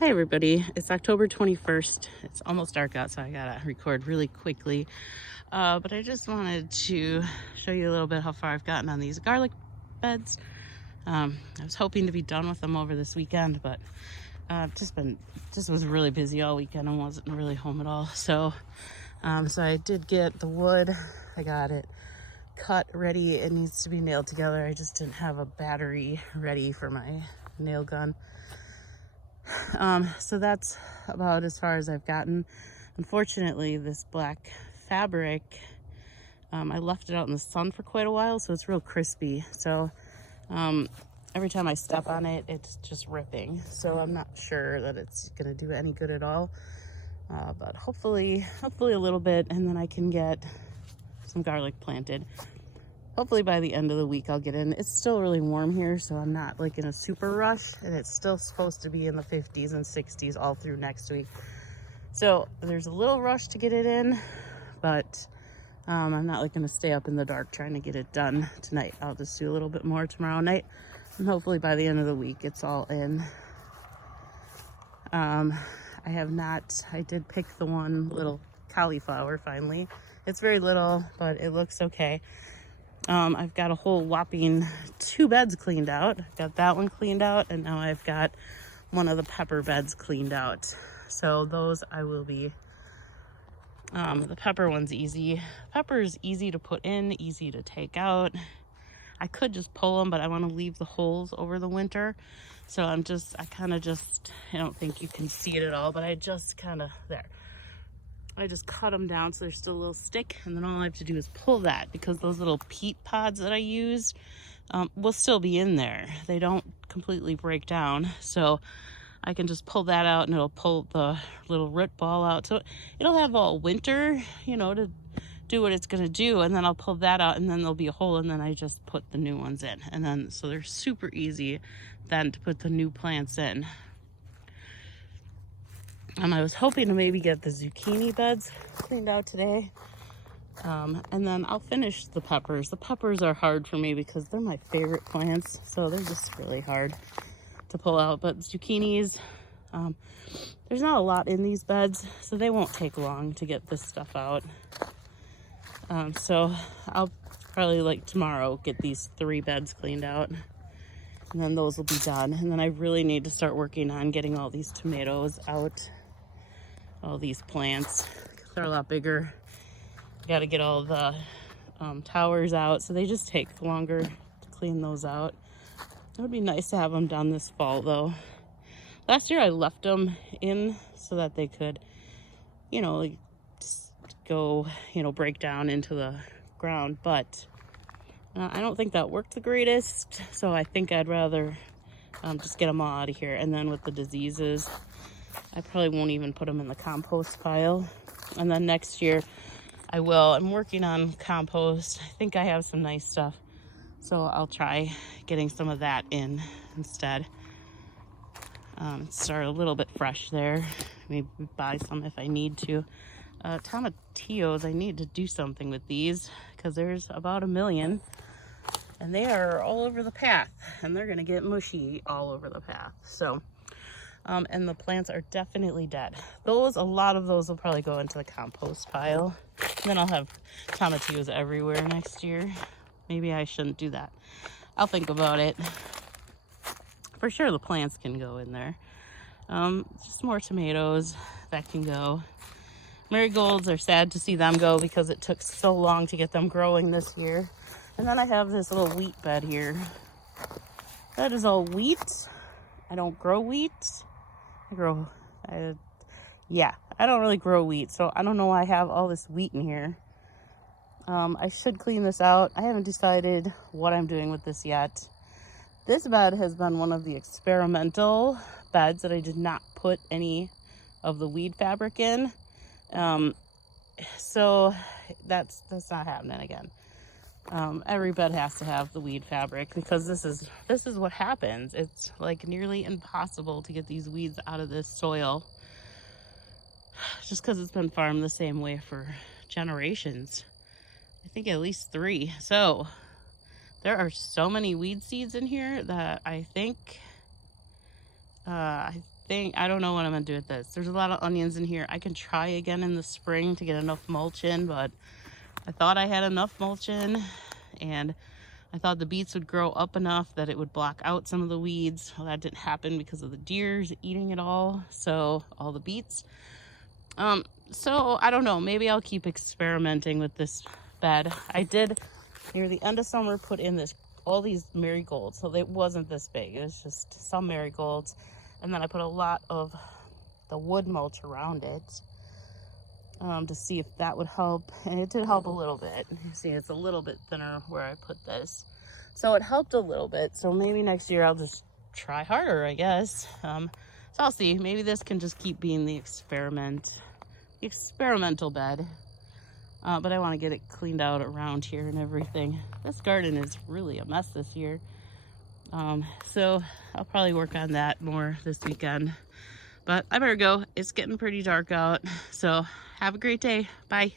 Hi everybody, it's October 21st. It's almost dark out, so I gotta record really quickly. But I just wanted to show you a little bit how far I've gotten on these garlic beds. I was hoping to be done with them over this weekend, but just was really busy all weekend and wasn't really home at all. So I did get the wood. I got it cut ready. It needs to be nailed together. I just didn't have a battery ready for my nail gun. So that's about as far as I've gotten. Unfortunately, this black fabric, I left it out in the sun for quite a while, so it's real crispy. So every time I step on it, it's just ripping. So I'm not sure that it's gonna do any good at all. But hopefully a little bit, and then I can get some garlic planted. Hopefully by the end of the week I'll get in. It's still really warm here, so I'm not like in a super rush, and it's still supposed to be in the 50s and 60s all through next week. So there's a little rush to get it in, but I'm not like gonna stay up in the dark trying to get it done tonight. I'll just do a little bit more tomorrow night, and hopefully by the end of the week it's all in. I did pick the one little cauliflower finally. It's very little, but it looks okay. I've got a whole whopping 2 beds cleaned out. Got that one cleaned out, and now I've got one of the pepper beds cleaned out. So those I will be, the pepper one's easy. Pepper is easy to put in, easy to take out. I could just pull them, but I want to leave the holes over the winter. So I don't think you can see it at all, but I just cut them down so they're still a little stick, and then all I have to do is pull that, because those little peat pods that I used will still be in there. They don't completely break down, so I can just pull that out and it'll pull the little root ball out. So it'll have all winter, to do what it's gonna do, and then I'll pull that out, and then there'll be a hole, and then I just put the new ones in, and then so they're super easy then to put the new plants in. I was hoping to maybe get the zucchini beds cleaned out today. And then I'll finish the peppers. The peppers are hard for me because they're my favorite plants, so they're just really hard to pull out. But zucchinis, there's not a lot in these beds, so they won't take long to get this stuff out. So I'll probably tomorrow get these 3 beds cleaned out, and then those will be done. And then I really need to start working on getting all these tomatoes out. All these plants, they're a lot bigger. Got to get all the towers out, so they just take longer to clean those out. It would be nice to have them done this fall though. Last year I left them in so that they could, just go, break down into the ground, but I don't think that worked the greatest, so I think I'd rather just get them all out of here. And then with the diseases, I probably won't even put them in the compost pile. And then next year I will. I'm working on compost. I think I have some nice stuff, so I'll try getting some of that in instead. Start a little bit fresh there. Maybe buy some if I need to. Tomatillos, I need to do something with these because there's about 1 million, and they are all over the path, and they're gonna get mushy all over the path. So and the plants are definitely dead. A lot of those will probably go into the compost pile. And then I'll have tomatillos everywhere next year. Maybe I shouldn't do that. I'll think about it. For sure the plants can go in there. Just more tomatoes that can go. Marigolds are sad to see them go because it took so long to get them growing this year. And then I have this little wheat bed here. That is all wheat. I don't grow wheat. I don't really grow wheat, so I don't know why I have all this wheat in here. I should clean this out. I haven't decided what I'm doing with this yet. This bed has been one of the experimental beds that I did not put any of the weed fabric in. So that's not happening again. Every bed has to have the weed fabric because this is what happens. It's like nearly impossible to get these weeds out of this soil just because it's been farmed the same way for generations. I think at least 3. So there are so many weed seeds in here that I think think, I don't know what I'm gonna do with this. There's a lot of onions in here. I can try again in the spring to get enough mulch in, but I thought I had enough mulch in, and I thought the beets would grow up enough that it would block out some of the weeds. Well, that didn't happen because of the deers eating it all. So all the beets. So I don't know, maybe I'll keep experimenting with this bed. I did near the end of summer put in all these marigolds. So it wasn't this big, it was just some marigolds. And then I put a lot of the wood mulch around it to see if that would help. And it did help a little bit. You see, it's a little bit thinner where I put this. So it helped a little bit. So maybe next year I'll just try harder, I guess. So I'll see. Maybe this can just keep being the experimental bed. But I want to get it cleaned out around here and everything. This garden is really a mess this year. So I'll probably work on that more this weekend. But I better go. It's getting pretty dark out. So have a great day. Bye.